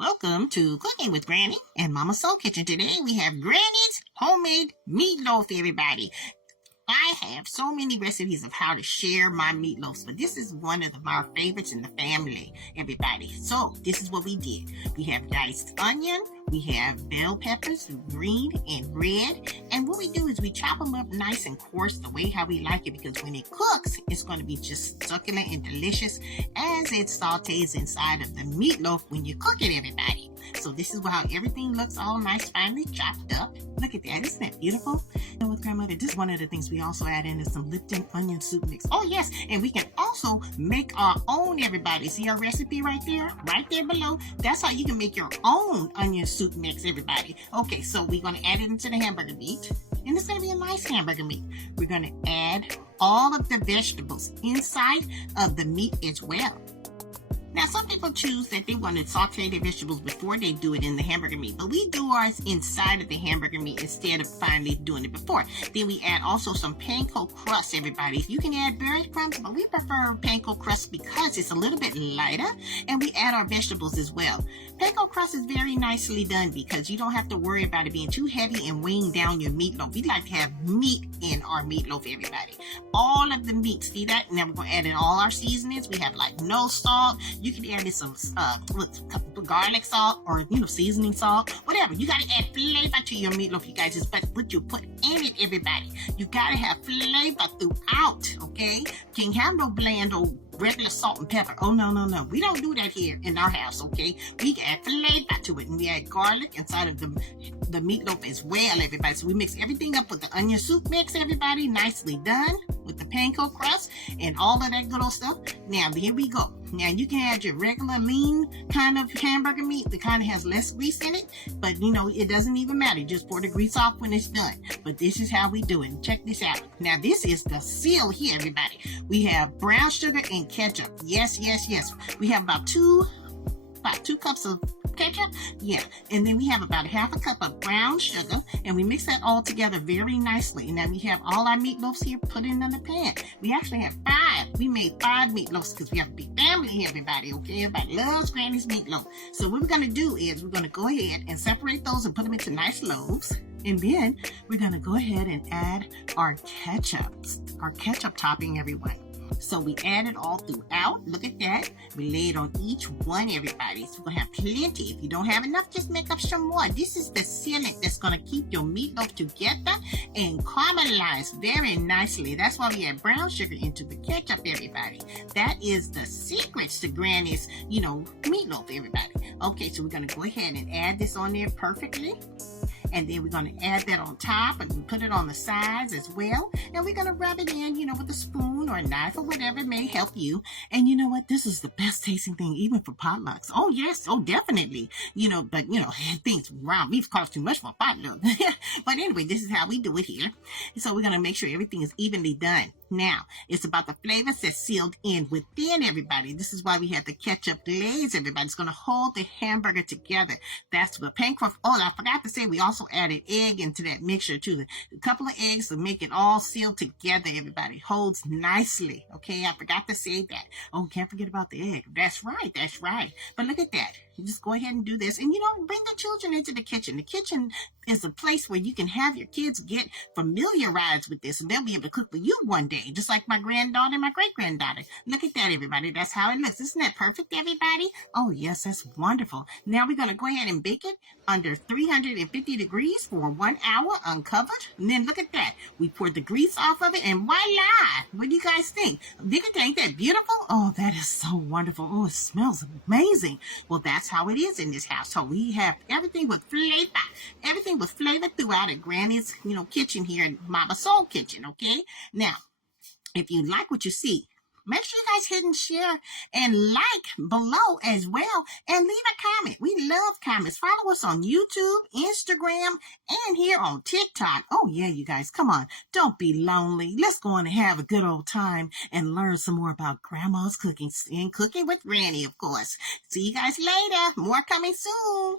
Welcome to Cooking with Granny and Mama Soul Kitchen. Today we have Granny's homemade meatloaf, everybody. I have so many recipes of how to share my meatloaves, but this is one of our favorites in the family, everybody. So this is what we did. We have diced onion, we have bell peppers, green and red, and what we do is we chop them up nice and coarse the way how we like it, because when it cooks, it's going to be just succulent and delicious as it sautés inside of the meatloaf when you cook it, everybody. So this is how everything looks, all nice, finely chopped up. Look at that. Isn't that beautiful? And with grandmother, this is one of the things we also add in is some Lipton onion soup mix. Oh, yes. And we can also make our own, everybody. See our recipe right there below? That's how you can make your own onion soup mix, everybody. Okay, so we're going to add it into the hamburger meat. And it's going to be a nice hamburger meat. We're going to add all of the vegetables inside of the meat as well. Now, some people choose that they want to saute their vegetables before they do it in the hamburger meat, but we do ours inside of the hamburger meat instead of finally doing it before. Then we add also some panko crust, everybody. You can add breadcrumbs, but we prefer panko crust because it's a little bit lighter, and we add our vegetables as well. Panko crust is very nicely done because you don't have to worry about it being too heavy and weighing down your meatloaf. We like to have meat in our meatloaf, everybody. All of the meat, see that? And then we're going to add in all our seasonings. We have like no salt. You can add in some garlic salt or, seasoning salt, whatever. You got to add flavor to your meatloaf, you guys. It's but what you put in it, everybody. You got to have flavor throughout, okay? Can't have no bland old regular salt and pepper. Oh, no. We don't do that here in our house, okay? We add flavor to it, and we add garlic inside of the meatloaf as well, everybody. So we mix everything up with the onion soup mix, everybody. Nicely done with the panko crust and all of that good old stuff. Now, here we go. Now, you can add your regular lean kind of hamburger meat that kind of has less grease in it, but, it doesn't even matter. Just pour the grease off when it's done. But this is how we do it. Check this out. Now, this is the seal here, everybody. We have brown sugar and ketchup. Yes. We have about two cups of ketchup. Yeah. And then we have about half a cup of brown sugar, and we mix that all together very nicely. And then we have all our meatloaves here put in the pan. We actually have 5. We made 5 meatloaves because we have a big family here, everybody. Okay. Everybody loves Granny's meatloaf. So what we're going to do is we're going to go ahead and separate those and put them into nice loaves. And then we're going to go ahead and add our ketchup topping, everyone. So we add it all throughout. Look at that. We lay it on each one, everybody. So we're going to have plenty. If you don't have enough, just make up some more. This is the sealant that's going to keep your meatloaf together and caramelize very nicely. That's why we add brown sugar into the ketchup, everybody. That is the secrets to Granny's, meatloaf, everybody. Okay, so we're going to go ahead and add this on there perfectly. And then we're going to add that on top, and we put it on the sides as well. And we're going to rub it in, with a spoon or a knife or whatever may help you. And you know what? This is the best tasting thing, even for potlucks. Oh, yes. Oh, definitely. But, things round beef cost too much for potluck. But anyway, this is how we do it here. So we're going to make sure everything is evenly done. Now, it's about the flavors that's sealed in within, everybody. This is why we have the ketchup glaze, everybody. It's going to hold the hamburger together. That's what panko. Oh, I forgot to say, we also added egg into that mixture too. A couple of eggs to make it all sealed together, everybody. Holds nicely. Okay, I forgot to say that. Oh, can't forget about the egg. That's right. But look at that. You just go ahead and do this. And, bring the children into the kitchen. The kitchen is a place where you can have your kids get familiarized with this, and they'll be able to cook for you one day, just like my granddaughter and my great-granddaughter. Look at that, everybody. That's how it looks. Isn't that perfect, everybody? Oh, yes, that's wonderful. Now we're going to go ahead and bake it under 350 degrees for 1 hour uncovered. And then look at that. We poured the grease off of it, and voila! What do you guys think? Ain't that beautiful? Oh, that is so wonderful. Oh, it smells amazing. Well, that's how it is in this house. So we have everything with flavor. Everything with flavor throughout at Granny's, kitchen here in Mama Soul Kitchen, okay? Now, if you like what you see, make sure you guys hit and share and like below as well, and leave a comment. We love comments. Follow us on YouTube, Instagram, and here on TikTok. Oh, yeah, you guys, come on. Don't be lonely. Let's go on and have a good old time and learn some more about Grandma's cooking and cooking with Granny, of course. See you guys later. More coming soon.